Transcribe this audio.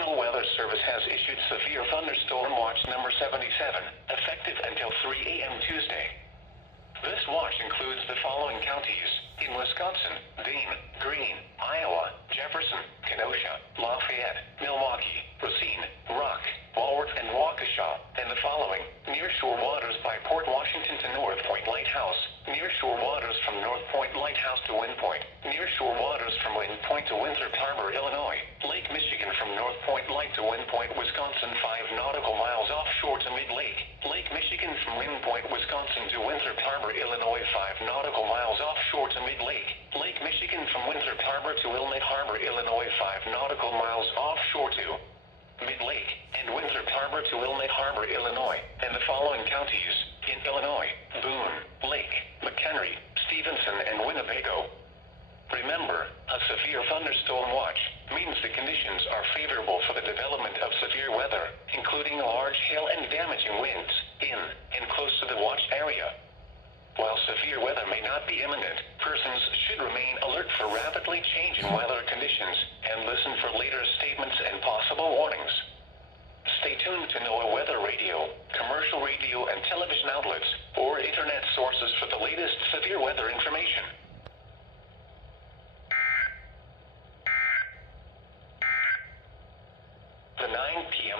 National Weather Service has issued Severe Thunderstorm Watch number 77, effective until 3 a.m. Tuesday. This watch includes the following counties in Wisconsin: Dane, Greene, Iowa, Jefferson, Kenosha, Lafayette, Milwaukee, Racine, Rock, Walworth, and Waukesha, and the following: nearshore waters by Port Washington to North Point Lighthouse, nearshore waters from North Point Lighthouse to Wind Point, nearshore waters from Wind Point to Winthrop Harbor, Illinois, Lake Michigan from North Point Light to Wind Point, Wisconsin 5 nautical miles offshore to Mid-Lake, Lake Michigan from Wind Point, Wisconsin to Winthrop Harbor, Illinois 5 nautical miles offshore to Mid-Lake, Lake Michigan from Winthrop Harbor to Wilmette Harbor, Illinois 5 nautical miles offshore to Mid-Lake, and Winthrop Harbor to Wilmette Harbor, Illinois, and the following counties in Illinois: Boone, Lake, McHenry, Stevenson, and Winnebago. Remember, a severe thunderstorm watch means the conditions are favorable for the development of severe weather, including large hail and damaging winds, in and close to the watch area. While severe weather may not be imminent, persons should remain alert for rapidly changing weather conditions and listen for later statements and possible warnings. Stay tuned to NOAA weather radio, commercial radio and television outlets, or internet sources for the latest severe weather information.